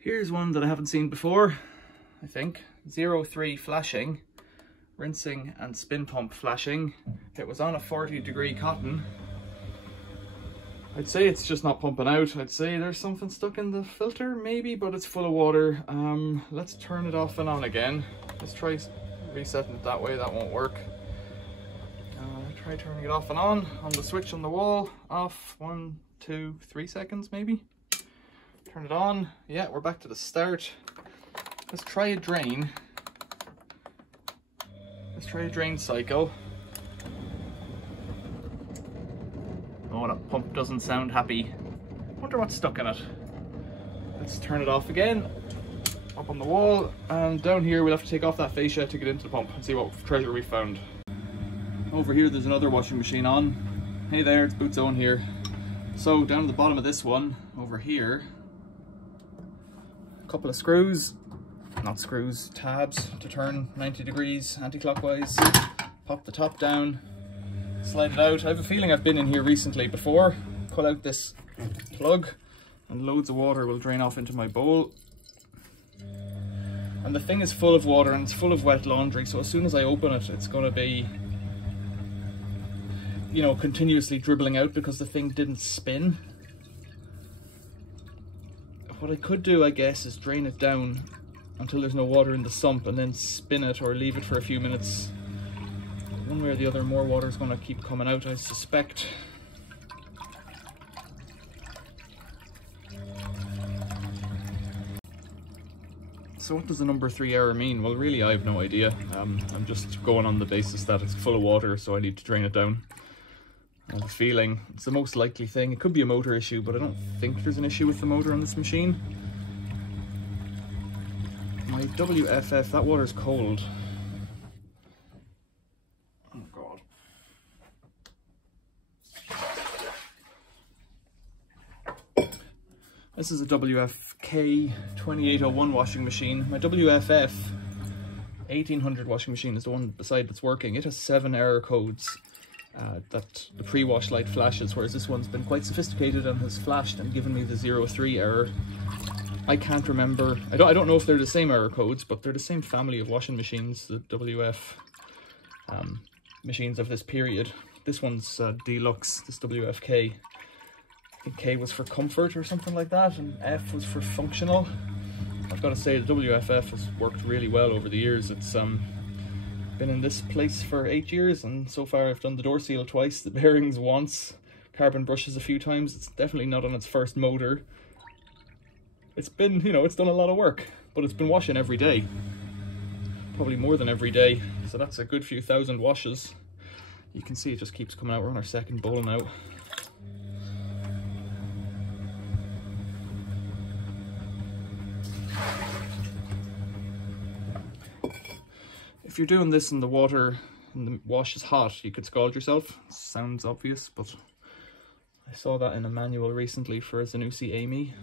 Here's one that I haven't seen before, I think. 03 flashing, rinsing and spin pump flashing. It was on a 40-degree cotton. I'd say it's just not pumping out. I'd say there's something stuck in the filter, maybe, but it's full of water. Let's turn it off and on again. Let's try resetting it that way. That won't work. Try turning it off and on the switch on the wall. Off, 1, 2, 3 seconds maybe. Turn it on. Yeah, we're back to the start. Let's try a drain. Let's try a drain cycle. Oh, that pump doesn't sound happy. Wonder what's stuck in it. Let's turn it off again. Up on the wall, and down here we'll have to take off that fascia to get into the pump and see what treasure we found. Over here there's another washing machine on. Hey there, it's Boots Owen here. So down at the bottom of this one, over here, a couple of screws, not screws, tabs to turn 90 degrees anti-clockwise. Pop the top down, slide it out. I have a feeling I've been in here recently before. Pull out this plug and loads of water will drain off into my bowl. And the thing is full of water and it's full of wet laundry, so as soon as I open it, it's going to be, you know, continuously dribbling out because the thing didn't spin. What I could do, I guess, is drain it down until there's no water in the sump and then spin it or leave it for a few minutes. One way or the other, more water is going to keep coming out, I suspect. So what does the number 3 error mean? Well, really, I have no idea. I'm just going on the basis that it's full of water, so I need to drain it down. I have a feeling it's the most likely thing. It could be a motor issue, but I don't think there's an issue with the motor on this machine. My WFF, that water's cold. Oh God. This is a WFK2801 washing machine. My WFF1800 washing machine is the one beside that's working. It has 7 error codes. That the pre-wash light flashes, whereas this one's been quite sophisticated and has flashed and given me the 03 error. I can't remember, I don't know if they're the same error codes, but they're the same family of washing machines, the WF machines of this period. This one's deluxe, this WFK. I think K was for comfort or something like that, and F was for functional. I've got to say the WFF has worked really well over the years. It's been in this place for 8 years, and so far I've done the door seal twice, the bearings once, carbon brushes a few times. It's definitely not on its first motor. It's been, you know, it's done a lot of work, but it's been washing every day. Probably more than every day, so that's a good few thousand washes. You can see it just keeps coming out. We're on our second bowl now. If you're doing this and the water and the wash is hot, you could scald yourself. Sounds obvious, but I saw that in a manual recently for a Zanussi Amy.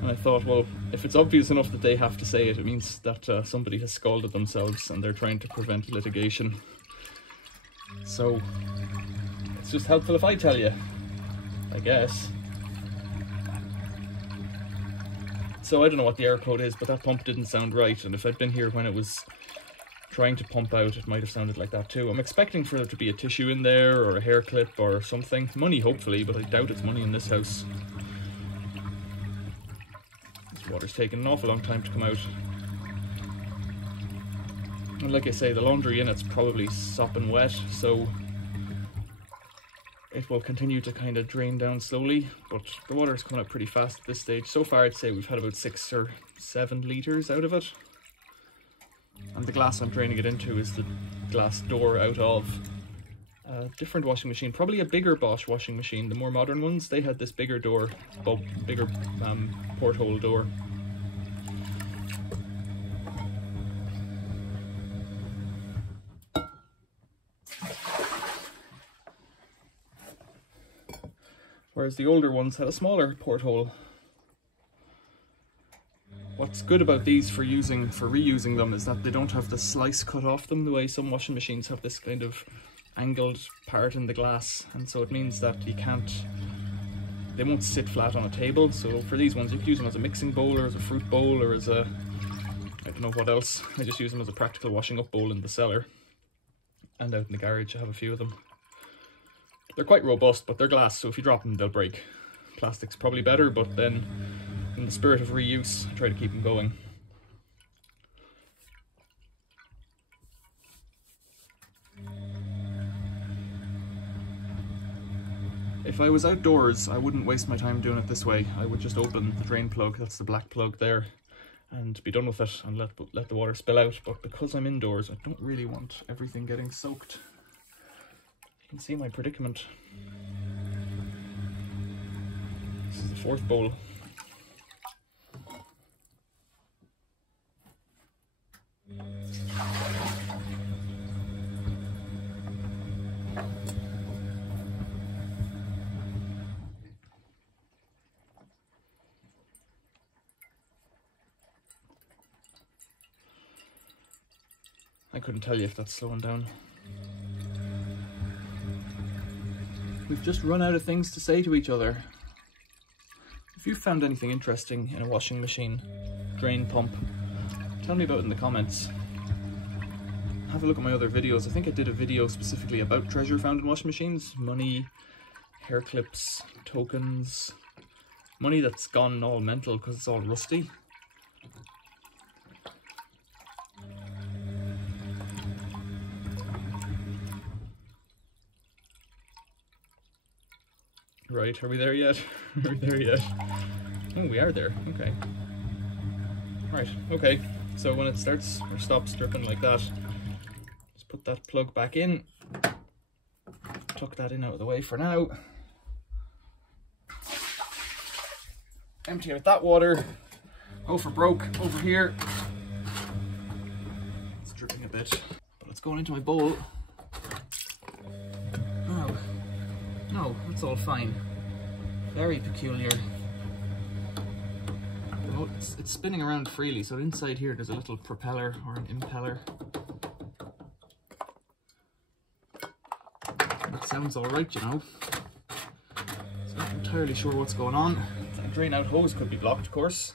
And I thought, well, if it's obvious enough that they have to say it, it means that somebody has scalded themselves and they're trying to prevent litigation. So it's just helpful if I tell you, I guess. So I don't know what the error code is, but that pump didn't sound right, and if I'd been here when it was trying to pump out, it might have sounded like that too. I'm expecting for there to be a tissue in there or a hair clip or something. Money, hopefully, but I doubt it's money in this house. This water's taken an awful long time to come out. And like I say, the laundry in it's probably sopping wet, so it will continue to kind of drain down slowly, but the water's coming out pretty fast at this stage. So far I'd say we've had about 6 or 7 litres out of it. And the glass I'm draining it into is the glass door out of a different washing machine, probably a bigger Bosch washing machine. The more modern ones, they had this bigger door, bigger porthole door. Whereas the older ones had a smaller porthole. What's good about these for reusing them is that they don't have the slice cut off them the way some washing machines have this kind of angled part in the glass, and so it means that you can't they won't sit flat on a table. So for these ones, you can use them as a mixing bowl or as a fruit bowl or as a, I don't know what else. I just use them as a practical washing up bowl in the cellar. And out in the garage I have a few of them. They're quite robust, but they're glass, so if you drop them they'll break. Plastic's probably better, but then in the spirit of reuse, I try to keep them going. If I was outdoors, I wouldn't waste my time doing it this way. I would just open the drain plug, that's the black plug there, and be done with it and let the water spill out. But because I'm indoors, I don't really want everything getting soaked. You can see my predicament. This is the fourth bowl. I couldn't tell you if that's slowing down. We've just run out of things to say to each other. If you've found anything interesting in a washing machine, drain pump, tell me about it in the comments. Have a look at my other videos. I think I did a video specifically about treasure found in washing machines. Money, hair clips, tokens, money that's gone all mental because it's all rusty. Right, are we there yet? Are we there yet? Oh, we are there, okay. Right, okay, so when it starts or stops dripping like that, just put that plug back in, tuck that in out of the way for now. Empty out that water, go for broke over here. It's dripping a bit, but it's going into my bowl. No, it's all fine. Very peculiar. Oh, it's spinning around freely, so inside here there's a little propeller or an impeller. That sounds alright, you know. So not entirely sure what's going on. The drain out hose could be blocked, of course.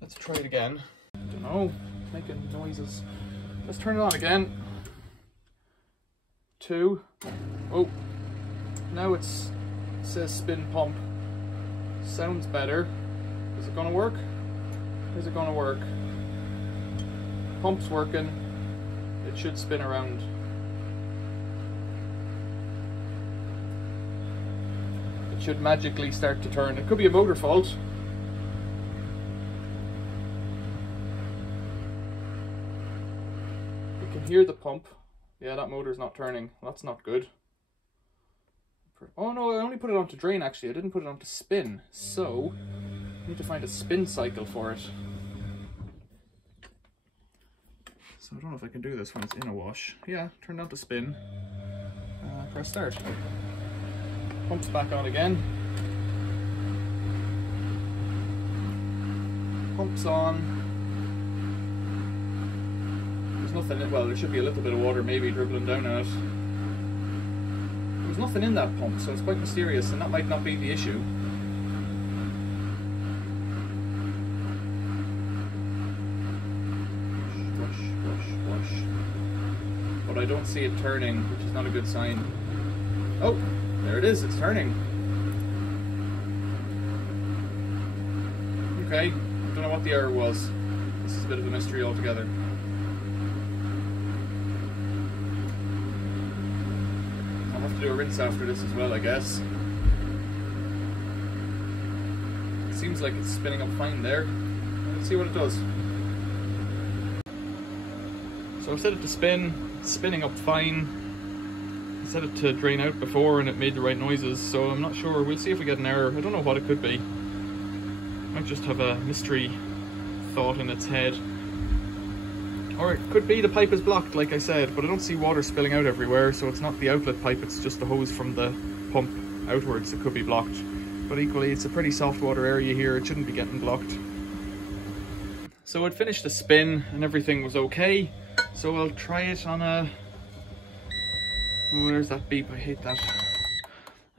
Let's try it again. I don't know, it's making noises. Let's turn it on again. 2. Oh. Now it says spin pump. Sounds better. Is it gonna work? Is it gonna work? Pump's working. It should spin around. It should magically start to turn. It could be a motor fault. You can hear the pump. Yeah, that motor's not turning. That's not good. Oh no, I only put it onto drain actually, I didn't put it onto spin, so I need to find a spin cycle for it. So I don't know if I can do this when it's in a wash. Yeah, turn it on to spin, press start. Pump's back on again. Pump's on. There's nothing in, well there should be a little bit of water maybe dribbling down on it. There's nothing in that pump, so it's quite mysterious, and that might not be the issue. Wash, wash, wash. But I don't see it turning, which is not a good sign. Oh, there it is, it's turning. Okay, I don't know what the error was. This is a bit of a mystery altogether. Do a rinse after this as well, I guess. It seems like it's spinning up fine there. Let's see what it does. So I've set it to spin, it's spinning up fine. I set it to drain out before and it made the right noises, so I'm not sure. We'll see if we get an error. I don't know what it could be. It might just have a mystery thought in its head. Or it could be the pipe is blocked, like I said, but I don't see water spilling out everywhere, so it's not the outlet pipe, it's just the hose from the pump outwards that could be blocked. But equally, it's a pretty soft water area here, it shouldn't be getting blocked. So I'd finished the spin and everything was okay, so I'll try it on a... Oh, there's that beep, I hate that.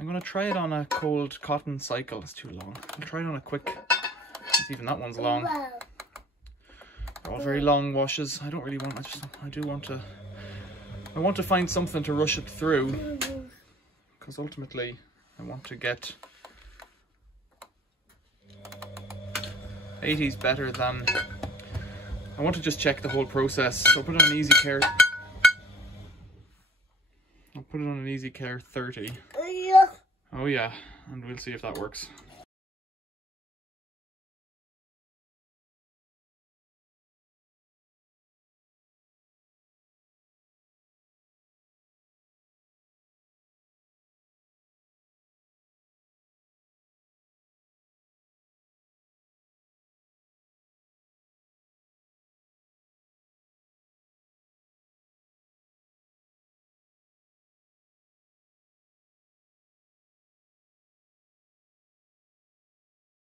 I'm going to try it on a cold cotton cycle. It's too long. I'll try it on a quick, even that one's long. They're all very long washes. I don't really want, I want to find something to rush it through, because ultimately I want to get 80s better than, I want to just check the whole process. So I'll put it on easy care. I'll put it on an easy care 30. Oh yeah, and we'll see if that works.